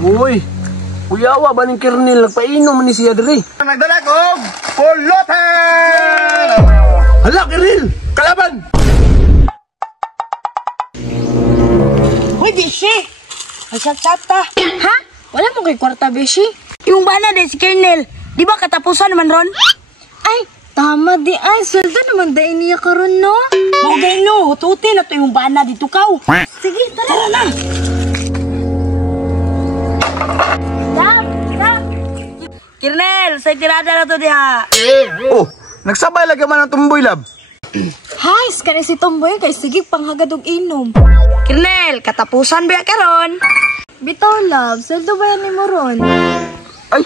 Uy, kuyawa ba ning Kernel nagpainom ni siya diri? Nagdala ko pulutan! Hala, Kernel! Kalaban! Uy, Beshi! Masyat-syat ta. Ha? Wala mo kay kwarta, Beshi. Yung bana de si Kernel. Di ba katapusan naman ron? Ay, tama di ay. Sweldo naman dahil niya karon no? Bagay no, hututi na to yung bana dito kaw. Sige, tara na. Stop! Kernel, say tirada na to diha. Oh, nagsabay lagi man ang tumboy lab. Hay, kani si Tomboy kay sige panghagad og inom. Kernel, katapusan ba karon? Bitaw love, sweldo ba yan ni mo ron? Ay,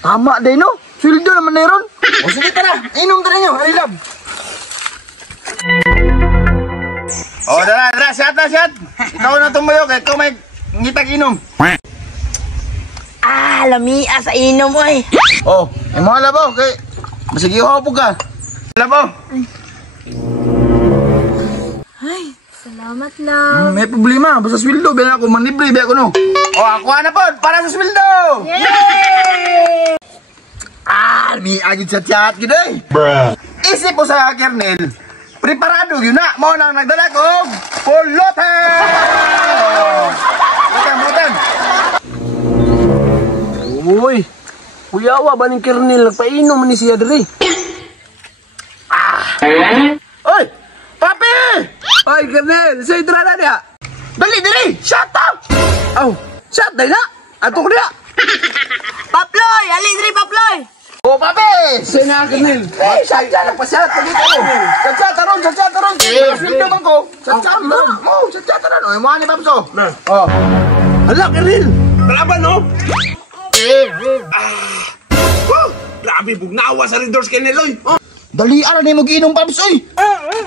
tama din no. Sweldo naman na ron. O sige tara, inom tara nyo, hali lab. Oh, tara, siat na, siat. Ikaw na tumboy kay ikaw may ngitag inom. Ah, lamia sa inom oy. Oh, ay mga labaw kay masige ho po ka. Labaw. Ay, salamat love. May problema, basta sweldo biya ako manibre biya ko no. Oh, ako na po para sa sweldo. Yay! Ah, may agad sa chat gid eh. Bruh. Isip po sa Kernel. Preparado yun na, mo nang nagdala ko pulutan. Mutan. Uy, kuyawa ba ning Kernel nagpainom ni siya diri? Oy, papi! Ay, Kernel, say dira na diha. Dali, dali! Shut up! Aw, shut day na. Ato ko diha. Paploy, ali diri Paploy. Oh, papi! Say na, Kernel. Eh, shut up! Nagpasyat! Pagit ako! Shut taron! Shut taron! Sweldo man ko! Shut taron! Oh, shut taron! Oh, yung mga ni Papso! Oh. Hala, Kernel. Kalaban no? Grabe, bugnawa sa Red Doors Kernel oy. Dali, ala na yung mag-inom, Paps, oy!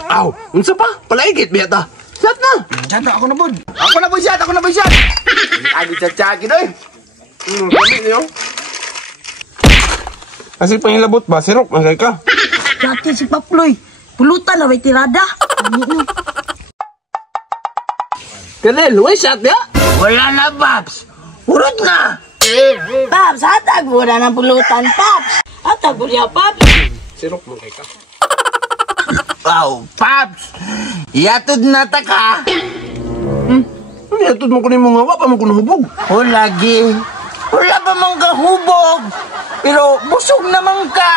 Aw, unsa pa? Palaigit biya ta. Shut na. Shut ako na, bud! Ako na, boy, shut! Ako na, boy, shut! Agad chat-chakin, oy! Dami niyo. Kasi pangilabot ba? Sirok, masay ka. Dati si Paploy, pulutan na may tirada. Kernel, way shot diha. Wala na, Paps! Urot na! Paps, hatag mo na ng pulutan, Paps. Hatag mo niya, Paps. Sirok, masay ka. Wow, Paps! Yatod na ta ka! Ano yatod mo ko ni mga wa pa mo ko nahubog? O lagi, wala pa mong kahubog, pero busog naman ka!